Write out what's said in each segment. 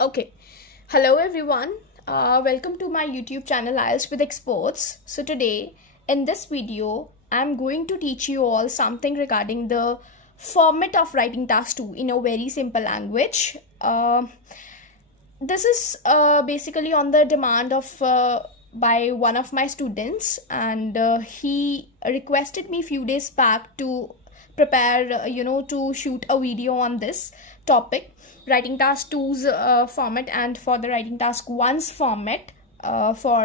Okay. Hello everyone. Welcome to my YouTube channel IELTS with Experts. So today in this video I'm going to teach you all something regarding the format of writing task 2 in a very simple language. This is basically on the demand of by one of my students, and he requested me few days back to prepare to shoot a video on this topic, writing task 2's format, and for the writing task 1's format, for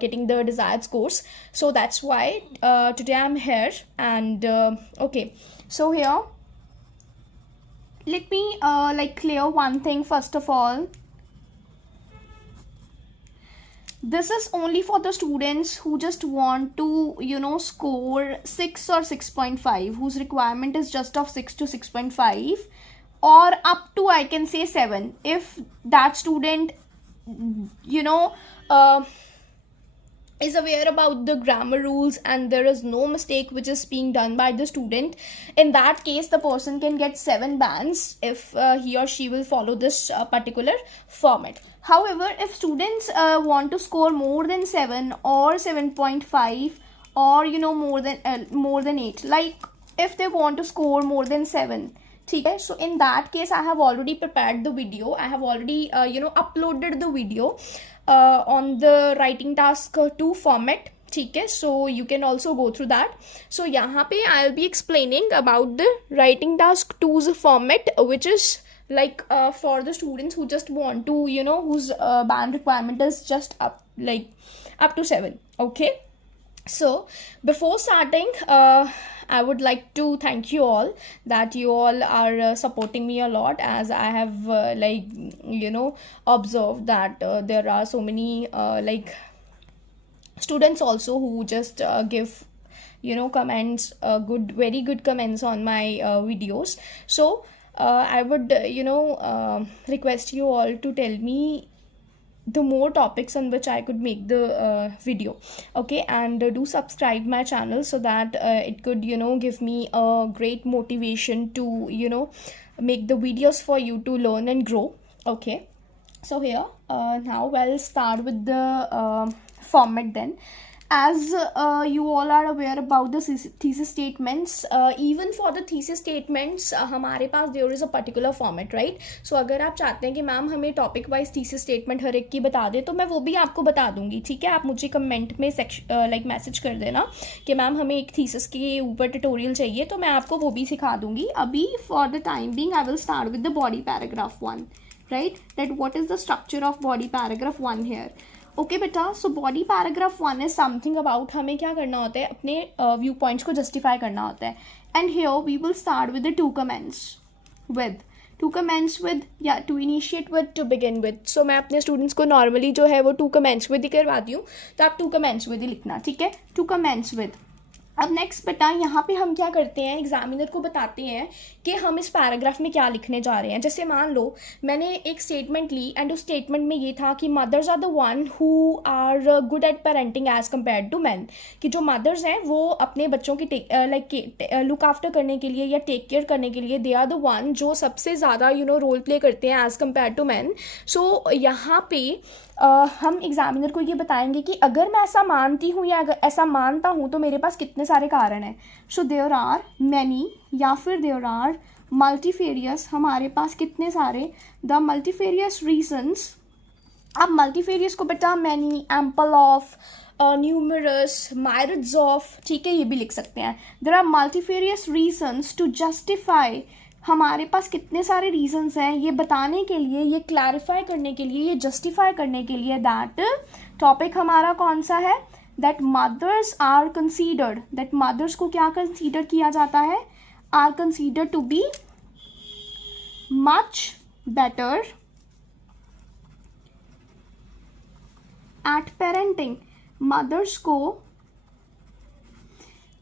getting the desired scores. So that's why today I'm here. And okay, so here let me clear one thing first of all. This is only for the students who just want to score 6 or 6.5, whose requirement is just of 6 to 6.5, or up to, I can say, 7, if that student is aware about the grammar rules and there is no mistake which is being done by the student. In that case, the person can get 7 bands if he or she will follow this particular format. However, if students want to score more than 7 or 7.5, or more than 8, like if they want to score more than 7, okay, so in that case I have already prepared the video. I have already uploaded the video on the writing task 2 format. Okay, so you can also go through that. So यहाँ पे I'll be explaining about the writing task 2's format, which is like for the students who just want to whose band requirement is just up to 7. Okay, so before starting, I would like to thank you all that you all are supporting me a lot, as I have observed that there are so many students also who just give comments, very good comments on my videos. So I would request you all to tell me the more topics on which I could make the video. Okay, and do subscribe my channel so that it could give me a great motivation to make the videos for you to learn and grow. Okay, so here now I'll start with the format then. As you all are aware about the thesis statements, even for the thesis statements हमारे पास there is a particular format, right? So अगर आप चाहते हैं कि ma'am हमें topic wise thesis statement हर एक की बता दे, तो मैं वो भी आपको बता दूंगी. ठीक है, आप मुझे कमेंट में मैसेज कर देना कि मैम हमें एक थीसिस के ऊपर ट्यूटोरियल चाहिए, तो मैं आपको वो भी सिखा दूंगी. अभी for the time being I will start with the body paragraph 1, right? That what is the structure of body paragraph 1 here. Okay बेटा, so body paragraph 1 is something about हमें क्या करना होता है, अपने व्यू पॉइंट्स को जस्टिफाई करना होता है. And here we will start with the two comments with या to initiate with, to begin with. So मैं अपने स्टूडेंट्स को नॉर्मली जो है वो टू कमेंट्स विद ही करवाती हूँ, तो आप टू कमेंट्स विद ही लिखना. ठीक है, टू कमेंट्स विद. अब नेक्स्ट बेटा, यहाँ पे हम क्या करते हैं, एग्जामिनर को बताते हैं कि हम इस पैराग्राफ में क्या लिखने जा रहे हैं. जैसे मान लो मैंने एक स्टेटमेंट ली एंड उस स्टेटमेंट में ये था कि mothers are the one who are good at parenting as compared to man, कि जो मदर्स हैं वो अपने बच्चों की लुक आफ्टर करने के लिए या टेक केयर करने के लिए दे आर द वन जो सबसे ज़्यादा रोल प्ले करते हैं एज कम्पेयर टू मैन. सो यहाँ पे हम एग्जामिनर को ये बताएंगे कि अगर मैं ऐसा मानती हूँ या अगर ऐसा मानता हूँ तो मेरे पास कितने सारे कारण हैं. सो देयर आर मैनी या फिर देयर आर मल्टीफेरियस. हमारे पास कितने सारे, द मल्टीफेरियस रीजन्स. अब मल्टीफेरियस को बेटा many, ample of, numerous, myriads of, ठीक है, ये भी लिख सकते हैं. There are multifarious reasons to justify. हमारे पास कितने सारे रीजंस हैं ये बताने के लिए, ये क्लैरिफाई करने के लिए, ये जस्टिफाई करने के लिए दैट टॉपिक हमारा कौन सा है, that mothers are considered. That mothers को क्या कंसीडर किया जाता है, are considered to be much better at parenting. Mothers को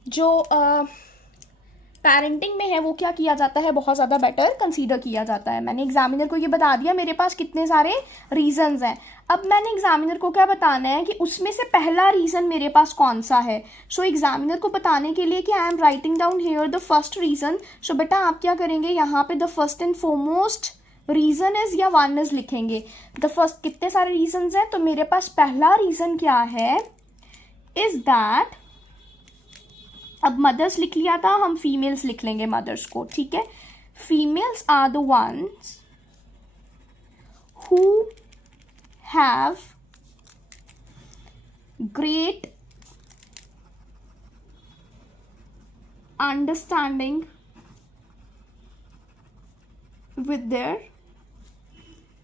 जो पेरेंटिंग में है वो क्या किया जाता है, बहुत ज़्यादा बेटर कंसीडर किया जाता है. मैंने एग्जामिनर को ये बता दिया मेरे पास कितने सारे रीजंस हैं. अब मैंने एग्जामिनर को क्या बताना है कि उसमें से पहला रीज़न मेरे पास कौन सा है. सो एग्जामिनर को बताने के लिए कि I am writing down here the first reason. So बेटा आप क्या करेंगे, यहाँ पे the first and foremost reason is या वन इज लिखेंगे। द फर्स्ट, कितने सारे रीजन हैं, तो मेरे पास पहला रीजन क्या है, इज दैट, अब मदर्स लिख लिया था, हम फीमेल्स लिख लेंगे मदर्स को, ठीक है। Females are the ones who have great understanding with their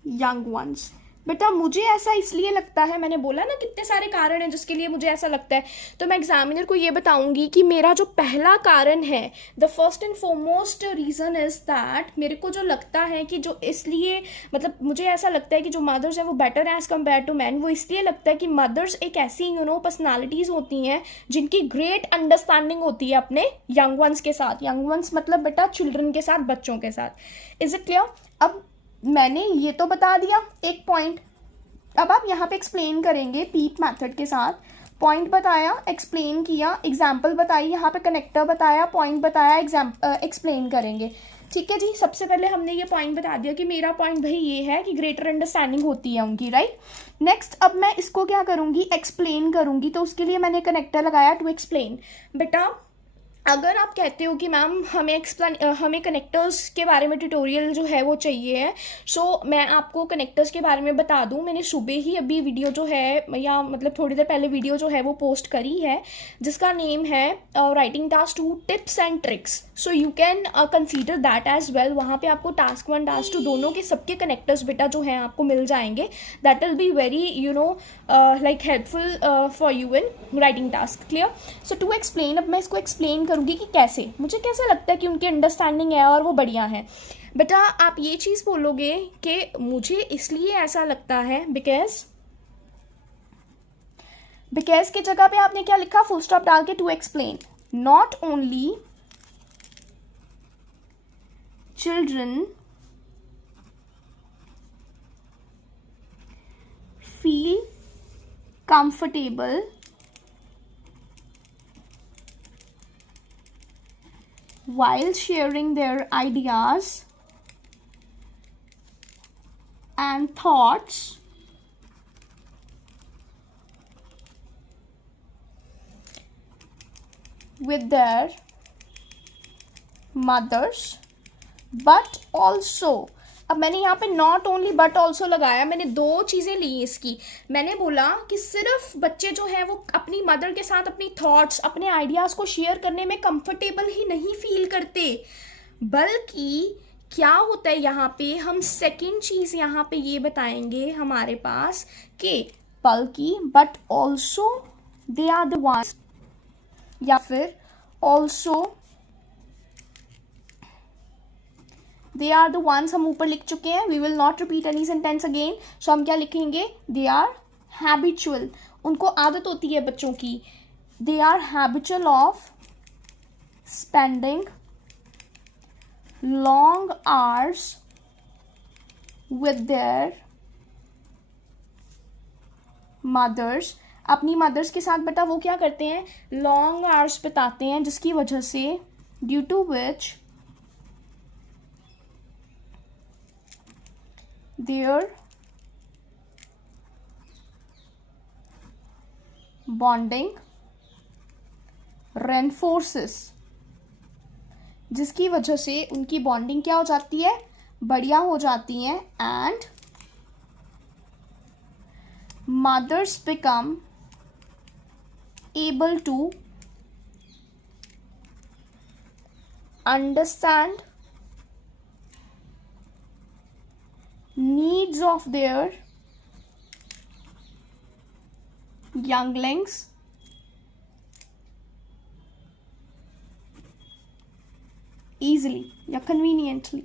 young ones। बेटा मुझे ऐसा इसलिए लगता है, मैंने बोला ना कितने सारे कारण हैं जिसके लिए मुझे ऐसा लगता है, तो मैं एग्जामिनर को ये बताऊंगी कि मेरा जो पहला कारण है, the first and foremost reason is that, मेरे को जो लगता है कि जो इसलिए, मतलब मुझे ऐसा लगता है कि जो मदर्स हैं वो better as compared to man, वो इसलिए लगता है कि मदर्स एक ऐसी पर्सनालिटीज़ होती हैं जिनकी ग्रेट अंडरस्टैंडिंग होती है अपने यंग वंस के साथ। यंग वंस मतलब बेटा चिल्ड्रन के साथ, बच्चों के साथ। Is it clear? अब मैंने ये तो बता दिया एक पॉइंट, अब आप यहाँ पे एक्सप्लेन करेंगे पीप मेथड के साथ। पॉइंट बताया, एक्सप्लेन किया, एग्जाम्पल बताई, यहाँ पे कनेक्टर बताया, पॉइंट बताया, एक्सप्लेन करेंगे, ठीक है जी। सबसे पहले हमने ये पॉइंट बता दिया कि मेरा पॉइंट भाई ये है कि ग्रेटर अंडरस्टैंडिंग होती है उनकी, राइट। नेक्स्ट अब मैं इसको क्या करूँगी, एक्सप्लेन करूँगी, तो उसके लिए मैंने कनेक्टर लगाया टू एक्सप्लेन। बेटा अगर आप कहते हो कि मैम हमें कनेक्टर्स के बारे में ट्यूटोरियल जो है वो चाहिए है, सो मैं आपको कनेक्टर्स के बारे में बता दूं, मैंने सुबह ही अभी वीडियो जो है, या मतलब थोड़ी देर पहले वीडियो जो है वो पोस्ट करी है, जिसका नेम है writing task 2 tips and tricks. So you can consider that as well. वहाँ पे आपको टास्क 1 टास्क 2 दोनों के सबके कनेक्टर्स बेटा जो हैं आपको मिल जाएंगे। That will be very like helpful for you in writing task. Clear? So to explain, अब मैं इसको एक्सप्लेन करूँगी कि कैसे मुझे कैसे लगता है कि उनकी अंडरस्टैंडिंग है और वो बढ़िया है। बेटा आप ये चीज़ बोलोगे कि मुझे इसलिए ऐसा लगता है बिकॉज की जगह पे आपने क्या लिखा, फुल स्टॉप डाल के to explain. Not only children feel comfortable while sharing their ideas and thoughts with their mothers, but also, अब मैंने यहाँ पे नॉट ओनली बट ऑल्सो लगाया, मैंने दो चीज़ें ली इसकी। मैंने बोला कि सिर्फ बच्चे जो हैं वो अपनी मदर के साथ अपनी थॉट्स, अपने आइडियाज़ को शेयर करने में कंफर्टेबल ही नहीं फील करते, बल्कि क्या होता है यहाँ पे, हम सेकंड चीज़ यहाँ पे ये बताएंगे हमारे पास कि बल्कि but also they are the ones, या फिर also they are the ones, हम ऊपर लिख चुके हैं, we will not repeat any sentence again. So हम क्या लिखेंगे, दे आर हैबिचुअल, उनको आदत होती है बच्चों की, they are habitual of spending long hours with their mothers. अपनी मदर्स के साथ बेटा वो क्या करते हैं, लॉन्ग आवर्स बिताते हैं, जिसकी वजह से due to which their bonding reinforces, जिसकी वजह से उनकी बॉन्डिंग क्या हो जाती है, बढ़िया हो जाती है, and mothers become able to understand needs of their younglings easily या conveniently।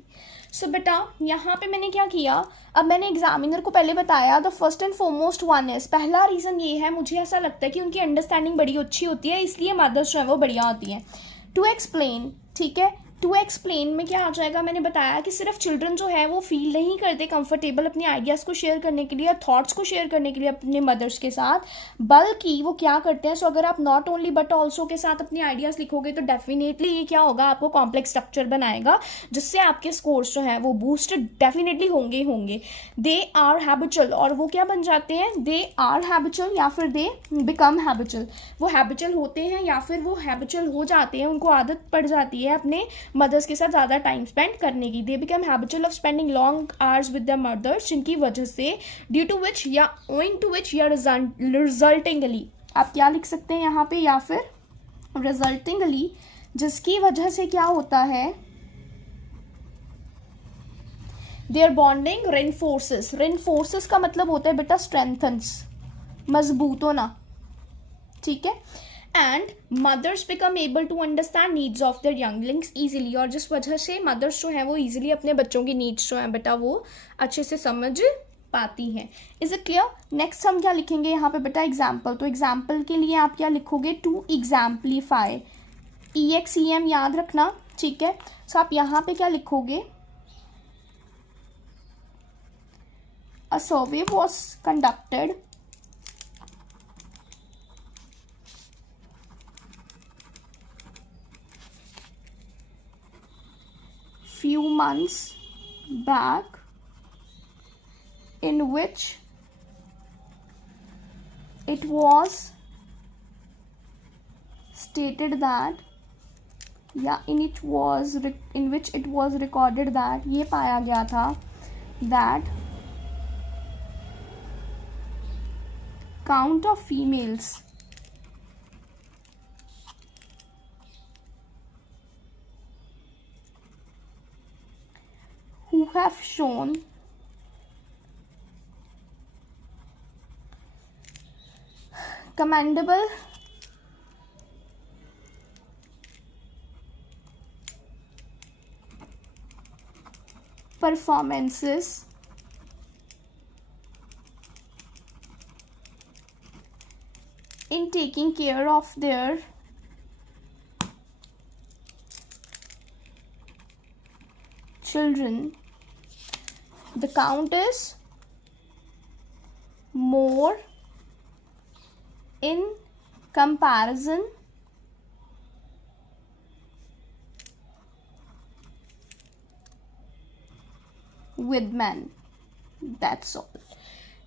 सो बेटा यहाँ पे मैंने क्या किया, अब मैंने एग्जामिनर को पहले बताया the first and foremost one is, पहला रीज़न ये है, मुझे ऐसा लगता है कि उनकी अंडरस्टैंडिंग बड़ी अच्छी होती है, इसलिए मदर्स जो है वो बढ़िया होती हैं। टू एक्सप्लेन, ठीक है, टू एक्सप्लेन में क्या आ जाएगा, मैंने बताया कि सिर्फ चिल्ड्रन जो है वो फील नहीं करते कंफर्टेबल अपने आइडियाज़ को शेयर करने के लिए, थॉट्स को शेयर करने के लिए अपने मदर्स के साथ, बल्कि वो क्या करते हैं। सो अगर आप नॉट ओनली बट ऑल्सो के साथ अपने आइडियाज़ लिखोगे तो डेफिनेटली ये क्या होगा, आपको कॉम्प्लेक्स स्ट्रक्चर बनाएगा, जिससे आपके स्कोर्स जो हैं वो बूस्ट डेफिनेटली होंगे ही होंगे। दे आर हैबिचुअल, और वो क्या बन जाते हैं, दे आर हैबिचुअल या फिर दे बिकम हैबिचुअल। वो हैबिचुअल होते हैं या फिर वो हैबिचुअल हो जाते हैं, उनको आदत पड़ जाती है अपने मदर्स के साथ ज़्यादा टाइम स्पेंड करने की। They become habitual of spending long hours with the mothers, जिनकी वजह से, ड्यू टू विच या ओइंग टू विच या रिजल्टिंगली, आप क्या लिख सकते हैं यहाँ पे, या फिर रिजल्टिंगली, जिसकी वजह से क्या होता है, देयर बॉन्डिंग रेनफोर्सेस। रेनफोर्सेस का मतलब होता है बेटा स्ट्रेंथन्स, मजबूत होना, ठीक है। And mothers become able to understand needs of their younglings easily, और जिस वजह से मदर्स जो है वो ईजिली अपने बच्चों की नीड्स जो है बेटा वो अच्छे से समझ पाती हैं। Is it clear? नेक्स्ट हम क्या लिखेंगे यहाँ पे बेटा, एग्जाम्पल। तो एग्जाम्पल के लिए आप क्या लिखोगे, टू एग्जाम्पलीफाई, EXEM याद रखना, ठीक है। सो आप यहाँ पे क्या लिखोगे, a survey was conducted few months back in which it was stated that in which it was recorded that, ये पाया गया था that count of females who have shown commendable performances in taking care of their children, the count is more in comparison with men. That's all.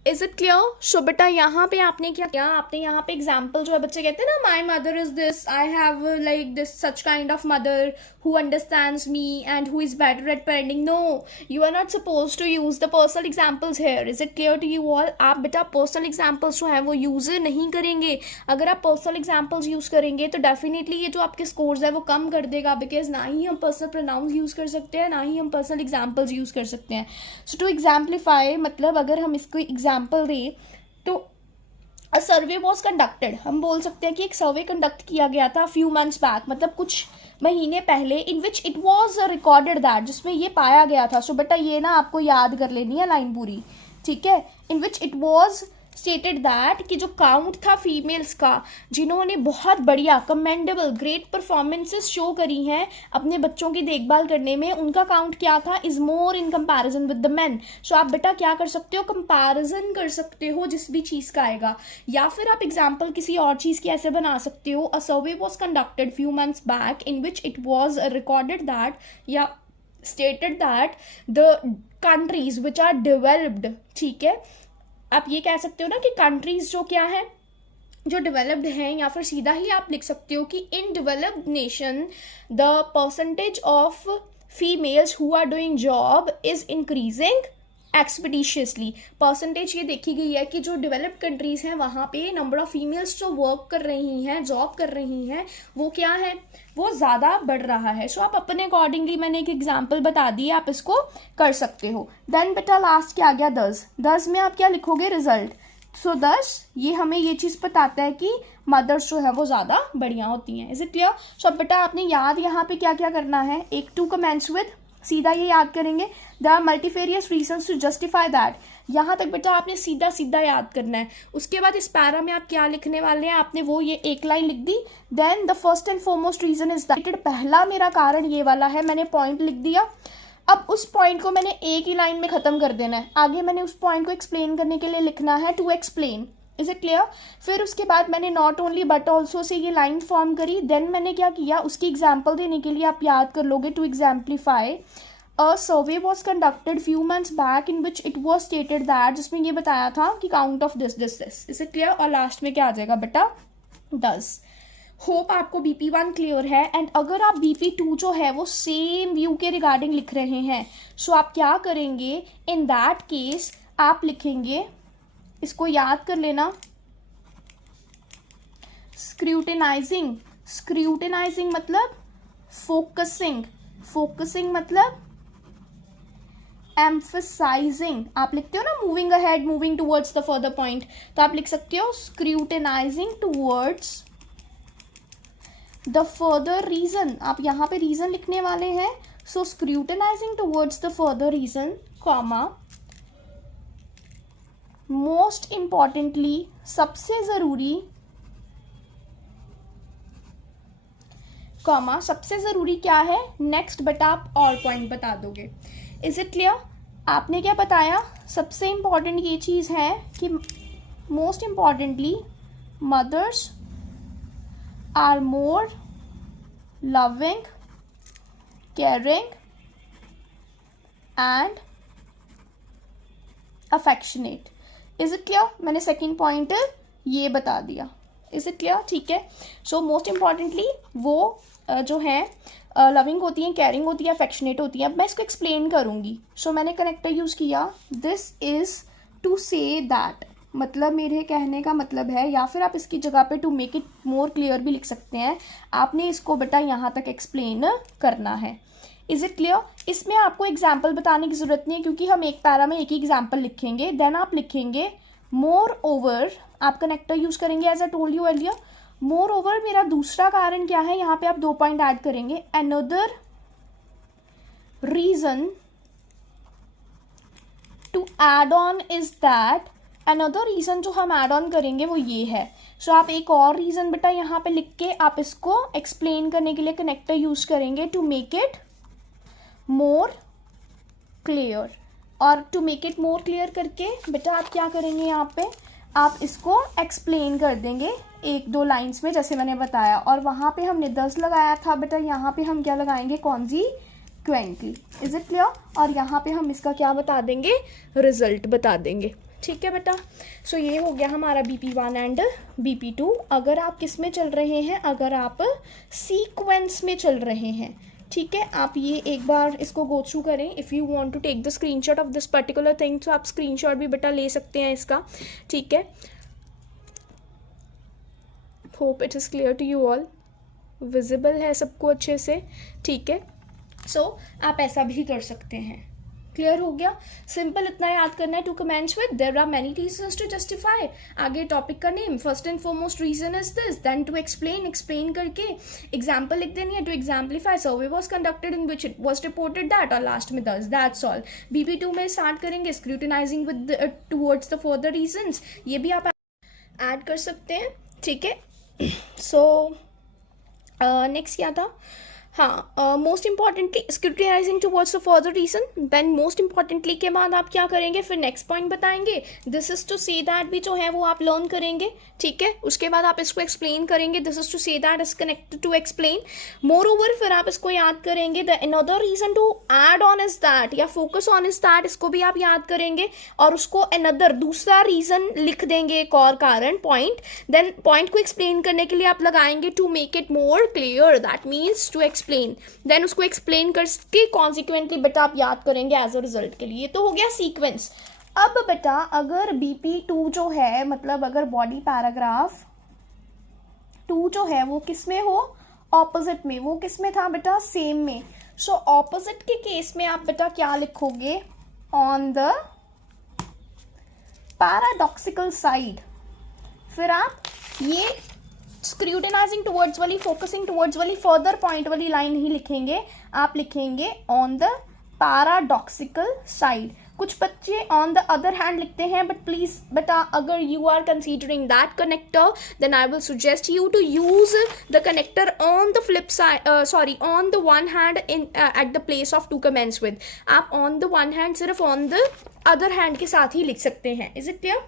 Is it clear? So बेटा यहाँ पे आपने क्या किया, आपने यहाँ पे एग्जाम्पल जो है, बच्चे कहते हैं ना my mother is this, I have like this such kind of mother who understands me and who is better at parenting. No, you are not suppose to use the personal examples here. Is it clear to you all? आप बेटा personal examples जो है वो use नहीं करेंगे। अगर आप personal examples use करेंगे तो डेफिनेटली ये जो आपके स्कोर्स है वो कम कर देगा, बिकॉज ना ही हम पर्सनल प्रोनाउंस यूज कर सकते हैं, ना ही हम पर्सनल एग्जाम्पल्स यूज कर सकते हैं। सो टू एग्जाम्पलीफाई मतलब अगर हम इसको एग्जाम्पल दें तो अ सर्वे वॉज कंडक्टेड, हम बोल सकते हैं कि एक सर्वे कंडक्ट किया गया था फ्यू मंथ्स बैक, मतलब कुछ महीने पहले, in which it was recorded that, जिसमें ये पाया गया था। सो बेटा ये ना आपको याद कर लेनी है लाइन पूरी, ठीक है। In which it was stated that कि जो काउंट था फीमेल्स का जिन्होंने बहुत बढ़िया कमेंडेबल ग्रेट परफॉर्मेंसेस शो करी हैं अपने बच्चों की देखभाल करने में, उनका काउंट क्या था, is more in comparison with the men. So आप बेटा क्या कर सकते हो, कंपैरिजन कर सकते हो जिस भी चीज़ का आएगा, या फिर आप एग्जाम्पल किसी और चीज़ की ऐसे बना सकते हो, a survey was conducted few months back in which it was recorded that या stated that the countries which are developed, ठीक है। आप ये कह सकते हो ना कि कंट्रीज जो क्या है, जो डेवलप्ड हैं, या फिर सीधा ही आप लिख सकते हो कि in developed nation the percentage of females who are doing job is increasing expeditiously. Percentage ये देखी गई है कि जो डेवलप्ड कंट्रीज हैं वहाँ पे नंबर ऑफ फीमेल्स जो वर्क कर रही हैं, जॉब कर रही हैं, वो क्या है, वो ज़्यादा बढ़ रहा है। सो आप अपने अकॉर्डिंगली, मैंने एक एग्जांपल बता दी, आप इसको कर सकते हो। देन बेटा लास्ट क्या आ गया, 10 में आप क्या लिखोगे, रिजल्ट। सो 10 ये हमें ये चीज़ बताता है कि मदर्स जो है वो ज़्यादा बढ़िया होती हैं। Is it clear? सो अब बेटा आपने याद यहाँ पे क्या क्या करना है, एक टू कमेंट्स विद, सीधा ये याद करेंगे, there are multifarious reasons to justify that. यहाँ तक बेटा आपने सीधा सीधा याद करना है। उसके बाद इस पैरा में आप क्या लिखने वाले हैं, आपने वो ये एक लाइन लिख दी, then the first and foremost reason is that, पहला मेरा कारण ये वाला है, मैंने पॉइंट लिख दिया। अब उस पॉइंट को मैंने एक ही लाइन में ख़त्म कर देना है, आगे मैंने उस पॉइंट को एक्सप्लेन करने के लिए लिखना है to explain. Is it clear? फिर उसके बाद मैंने not only but also say ये लाइन फॉर्म करी, देन मैंने क्या किया, उसकी एग्जाम्पल देने के लिए आप याद कर लोगे, to exemplify a survey was conducted few months back in which it was stated that, जिसमें ये बताया था कि count of this this this. Is it clear? और लास्ट में क्या आ जाएगा बेटा, डज। होप आपको BP1 क्लियर है। एंड अगर आप BP2 जो है वो सेम व्यू के रिगार्डिंग लिख रहे हैं, सो आप क्या करेंगे, इन दैट केस आप लिखेंगे, इसको याद कर लेना, स्क्रूटिनाइजिंग। स्क्रूटिनाइजिंग मतलब फोकसिंग, फोकसिंग मतलब एम्फसाइजिंग। आप लिखते हो ना moving ahead, moving towards the further point, तो आप लिख सकते हो scrutinizing towards the further reason. आप यहाँ पे रीजन लिखने वाले हैं, so scrutinizing towards the further reason, comma most importantly, सबसे जरूरी, कॉमा सबसे जरूरी क्या है, नेक्स्ट बेटा आप और पॉइंट बता दोगे। Is it clear? आपने क्या बताया, सबसे इंपॉर्टेंट ये चीज है कि most importantly mothers are more loving, caring and affectionate. Is it clear? मैंने सेकेंड पॉइंट ये बता दिया। Is it clear? ठीक है। सो मोस्ट इम्पॉर्टेंटली वो जो है लविंग होती हैं, केयरिंग होती है, अफेक्शनेट होती है। अब मैं इसको एक्सप्लेन करूंगी। सो मैंने कनेक्टर यूज किया, this is to say that, मतलब मेरे कहने का मतलब है, या फिर आप इसकी जगह पे to make it more clear भी लिख सकते हैं। आपने इसको बेटा यहाँ तक एक्सप्लेन करना है। Is it clear? इसमें आपको एग्जाम्पल बताने की जरूरत नहीं है, क्योंकि हम एक पैरा में एक ही एग्जाम्पल लिखेंगे। देन आप लिखेंगे मोर ओवर, आप कनेक्टर यूज करेंगे as I told you earlier. Moreover मेरा दूसरा कारण क्या है, यहाँ पे आप 2 पॉइंट ऐड करेंगे, another reason to add on is that, another reason जो हम ऐड ऑन करेंगे वो ये है। सो आप एक और रीजन बेटा यहाँ पे लिख के आप इसको एक्सप्लेन करने के लिए कनेक्टर यूज करेंगे, to make it more clear. और to make it more clear करके बेटा आप क्या करेंगे, यहाँ पे आप इसको एक्सप्लेन कर देंगे 1-2 लाइन्स में, जैसे मैंने बताया। और वहाँ पे हमने 10 लगाया था बेटा, यहाँ पे हम क्या लगाएंगे, कॉन्जीक्वेंटली। Is it clear? और यहाँ पे हम इसका क्या बता देंगे, रिजल्ट बता देंगे। ठीक है बेटा? सो ये हो गया हमारा BP1 एंड BP2। अगर आप किस में चल रहे हैं, अगर आप सीक्वेंस में चल रहे हैं, ठीक है, आप ये एक बार इसको गो थ्रू करें। If you want to take the screenshot of this particular thing, तो आप स्क्रीनशॉट भी बेटा ले सकते हैं इसका। ठीक है, hope it is clear to you all, visible है सबको अच्छे से। ठीक है, सो आप ऐसा भी कर सकते हैं। क्लियर हो गया? सिंपल इतना याद करना है, to commence with there are many reasons to justify. आगे टॉपिक का name, first and foremost reason is this, then to explain, explain करके एग्जांपल लिख देनी है, to exemplify survey was conducted in which it was reported that, और last में this, that's all. BP2 में start करेंगे scrutinising with towards the further reasons, ये भी आप ऐड कर सकते हैं। ठीक है, सो नेक्स्ट क्या था, हाँ, most importantly scrutinising towards the further reason, then most importantly के बाद आप क्या करेंगे, फिर नेक्स्ट पॉइंट बताएंगे, this is to say that भी जो है वो आप लर्न करेंगे। ठीक है, उसके बाद आप इसको एक्सप्लेन करेंगे, this is to say that is connected to explain. Moreover फिर आप इसको याद करेंगे, the another reason to add on is that या फोकस ऑन इज दैट, इसको भी आप याद करेंगे और उसको अनदर दूसरा रीजन लिख देंगे, एक और कारण, पॉइंट। देन पॉइंट को एक्सप्लेन करने के लिए आप लगाएंगे to make it more clear, that means to explain. Then उसको एक्सप्लेन करके कॉन्सिक्वेंटली बेटा आप याद करेंगे एज अ रिजल्ट के लिए। तो हो गया सीक्वेंस। अब बेटा अगर BP2 जो है, मतलब अगर बॉडी पैराग्राफ 2 जो है वो किस में हो, ऑपोजिट में, वो किस में था बेटा, सेम में। सो ऑपोजिट के केस में आप बेटा क्या लिखोगे, ऑन द पैराडॉक्सिकल साइड। फिर आप ये स्क्रूटिनाइजिंग टुवर्ड्स वाली, फोकसिंग टुवर्ड्स वाली, फर्दर पॉइंट वाली लाइन नहीं लिखेंगे, आप लिखेंगे ऑन द पैराडॉक्सिकल साइड। कुछ बच्चे ऑन द अदर हैंड लिखते हैं, बट प्लीज बेटा अगर you are considering that connector then I will suggest you to use the connector on the flip side, sorry on the one hand in at the place of to commence with. आप on the one hand सिर्फ on the other hand के साथ ही लिख सकते हैं। Is it clear?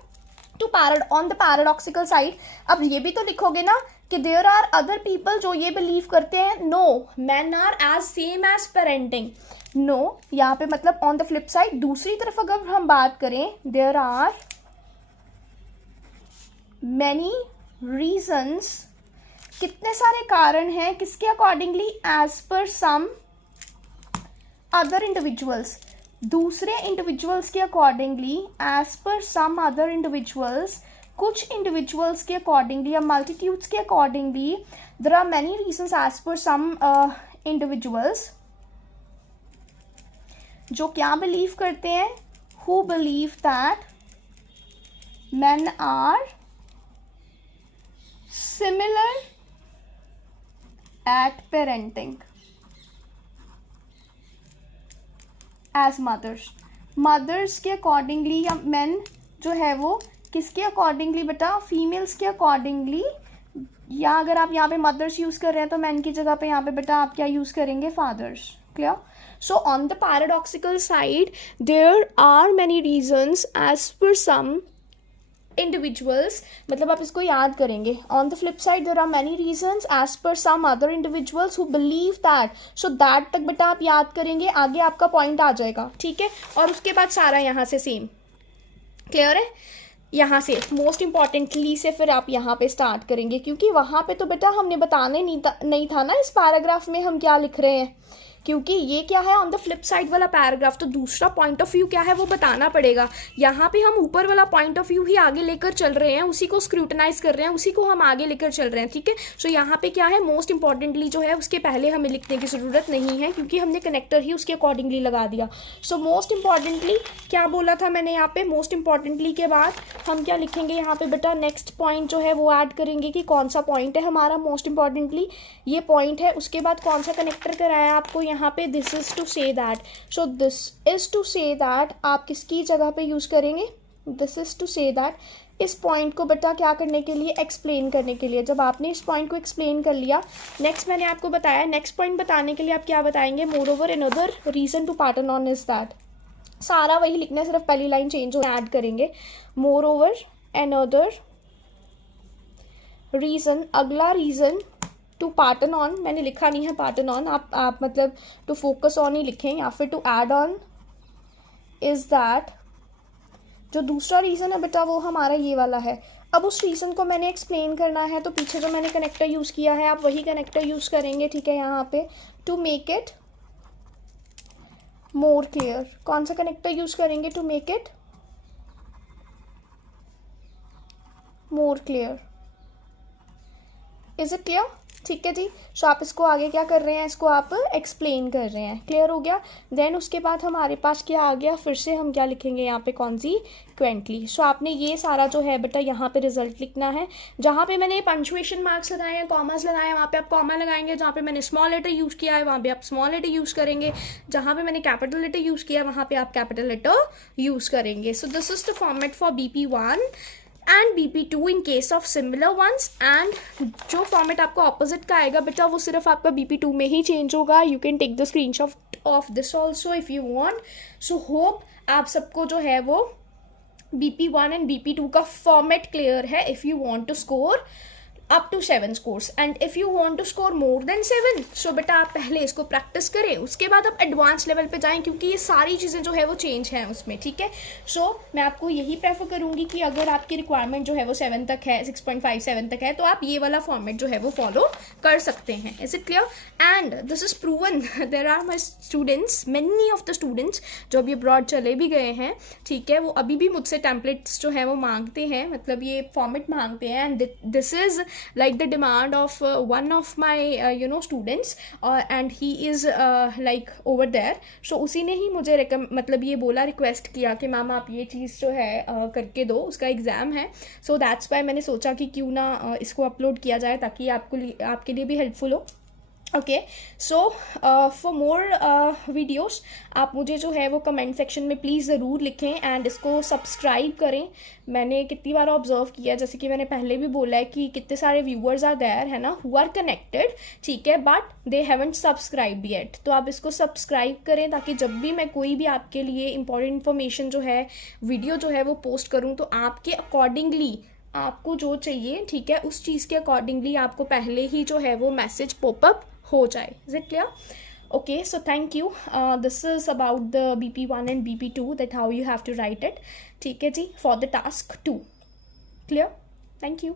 To on the paradoxical side. अब ये भी तो लिखोगे ना कि देयर आर अदर पीपल जो ये बिलीव करते हैं no man are as same as parenting. No यहाँ पे मतलब ऑन द फ्लिप साइड। दूसरी तरफ अगर हम बात करें, देयर आर मैनी रीजंस, कितने सारे कारण हैं किसके accordingly, as per some other individuals, दूसरे इंडिविजुअल्स के accordingly, as per some other individuals, कुछ इंडिविजुअल्स के अकॉर्डिंगली या मल्टीट्यूड्स के accordingly, there are many reasons as per some individuals जो क्या बिलीव करते हैं, who believe that men are similar at parenting as mothers के अकॉर्डिंगली या men जो है वो किसके अकॉर्डिंगली बेटा, फीमेल्स के अकॉर्डिंगली, या अगर आप यहाँ पे मदर्स यूज कर रहे हैं तो men की जगह पे यहाँ पे बेटा आप क्या यूज करेंगे, fathers. Clear? So on the paradoxical side there are many reasons as per some individuals, मतलब आप इसको याद करेंगे। On the flip side there are many reasons as per some other individuals who believe that, so that तक बेटा आप याद करेंगे, आगे आपका पॉइंट आ जाएगा। ठीक है? और उसके बाद सारा यहाँ से सेम। क्लियर है? यहाँ से मोस्ट इम्पॉर्टेंटली से फिर आप यहाँ पे स्टार्ट करेंगे, क्योंकि वहाँ पे तो बेटा हमने बताने नहीं था ना इस पैराग्राफ में हम क्या लिख रहे हैं, क्योंकि ये क्या है ऑन द फ्लिप साइड वाला पैराग्राफ, तो दूसरा पॉइंट ऑफ व्यू क्या है वो बताना पड़ेगा। यहाँ पे हम ऊपर वाला पॉइंट ऑफ व्यू ही आगे लेकर चल रहे हैं, उसी को स्क्रूटनाइज कर रहे हैं, उसी को हम आगे लेकर चल रहे हैं। ठीक है? सो यहाँ पे क्या है मोस्ट इंपॉर्टेंटली जो है उसके पहले हमें लिखने की ज़रूरत नहीं है, क्योंकि हमने कनेक्टर ही उसके अकॉर्डिंगली लगा दिया। सो मोस्ट इंपॉर्टेंटली क्या बोला था मैंने यहाँ पे, मोस्ट इंपॉर्टेंटली के बाद हम क्या लिखेंगे यहाँ पे बेटा, नेक्स्ट पॉइंट जो है वो ऐड करेंगे कि कौन सा पॉइंट है हमारा, मोस्ट इंपॉर्टेंटली ये पॉइंट है। उसके बाद कौन सा कनेक्टर कराया आपको यहाँ पे, this is to say that. So this is to say that आप किसकी जगह पे यूज करेंगे, this is to say that, इस पॉइंट को बेटा क्या करने के लिए, एक्सप्लेन करने के लिए। जब आपने इस पॉइंट को एक्सप्लेन कर लिया, नेक्स्ट मैंने आपको बताया, नेक्स्ट पॉइंट बताने के लिए आप क्या बताएंगे, moreover another reason to pertain on is that. सारा वही लिखना है, सिर्फ पहली लाइन चेंज हो ऐड करेंगे, मोर ओवर अनदर रीजन, अगला रीजन टू पार्टन ऑन, मैंने लिखा नहीं है पार्टन ऑन, आप मतलब टू फोकस ऑन ही लिखें, या फिर to add on is that. जो दूसरा रीज़न है बेटा वो हमारा ये वाला है। अब उस रीज़न को मैंने एक्सप्लेन करना है, तो पीछे जो मैंने कनेक्टर यूज़ किया है आप वही कनेक्टर यूज़ करेंगे। ठीक है? यहाँ पे to make it more clear, कौन सा कनेक्टर यूज़ करेंगे, to make it more clear. Is it clear? ठीक है जी। सो आप इसको आगे क्या कर रहे हैं, इसको आप एक्सप्लेन कर रहे हैं। क्लियर हो गया? देन उसके बाद हमारे पास क्या आ गया, फिर से हम क्या लिखेंगे यहाँ पे, कॉन्सिक्वेंटली। सो आपने ये सारा जो है बेटा यहाँ पे रिजल्ट लिखना है। जहाँ पे मैंने पंक्चुएशन मार्क्स लगाए हैं, कॉमास लगाए हैं, वहाँ पे आप कॉमा लगाएंगे। जहाँ पे मैंने स्मॉल लेटर यूज़ किया है वहाँ पे आप स्मॉल लेटर यूज़ करेंगे। जहाँ पे मैंने कैपिटल लेटर यूज़ किया है वहाँ पे आप कैपिटल लेटर यूज़ करेंगे। So this is the format for BP1 and BP2 in case of similar ones. And जो फॉर्मेट आपको ऑपोजिट का आएगा बेटा वो सिर्फ आपका BP2 में ही चेंज होगा। You can take the screenshot of this also if you want. So hope आप सबको जो है वो BP1 एंड BP2 का फॉर्मेट क्लियर है if you want to score up to 7 scores and if you want to score more than 7 so बेटा आप पहले इसको प्रैक्टिस करें, उसके बाद आप एडवांस लेवल पे जाएं, क्योंकि ये सारी चीज़ें जो है वो चेंज हैं उसमें। ठीक है? सो मैं आपको यही प्रेफर करूँगी कि अगर आपकी रिक्वायरमेंट जो है वो 7 तक है, 6.5 7 तक है, तो आप ये वाला फॉर्मेट जो है वो फॉलो कर सकते हैं। Is it clear? And this is proven, there are my students, many of the students जो अभी अब्रॉड चले भी गए हैं, ठीक है, वो अभी भी मुझसे टेम्पलेट्स जो है वो मांगते हैं, मतलब ये फॉर्मेट मांगते हैं। And this is like the demand of one of my students and he is like over there, so उसी ने ही मुझे मतलब ये बोला, रिक्वेस्ट किया कि मैम आप ये चीज़ जो है करके दो, उसका एग्ज़ाम है। सो दैट्स वाई मैंने सोचा कि क्यों ना इसको अपलोड किया जाए ताकि आपके लिए भी हेल्पफुल हो। Okay, so for more videos आप मुझे जो है वो कमेंट सेक्शन में प्लीज़ ज़रूर लिखें एंड इसको सब्सक्राइब करें। मैंने कितनी बार ऑब्जर्व किया, जैसे कि मैंने पहले भी बोला है कि कितने सारे व्यूअर्स आर देयर है ना, हु आर कनेक्टेड, ठीक है, but they haven't subscribe yet. तो आप इसको सब्सक्राइब करें ताकि जब भी मैं कोई भी आपके लिए इंपॉर्टेंट इन्फॉर्मेशन जो है, वीडियो जो है वो पोस्ट करूँ, तो आपके अकॉर्डिंगली आपको जो चाहिए, ठीक है, उस चीज़ के अकॉर्डिंगली आपको पहले ही जो है वो मैसेज पॉपअप हो जाए। Is it clear? Okay, so thank you. This is about the BP1 and BP2, that how you have to write it. ठीक है जी, for the task 2. Clear? Thank you.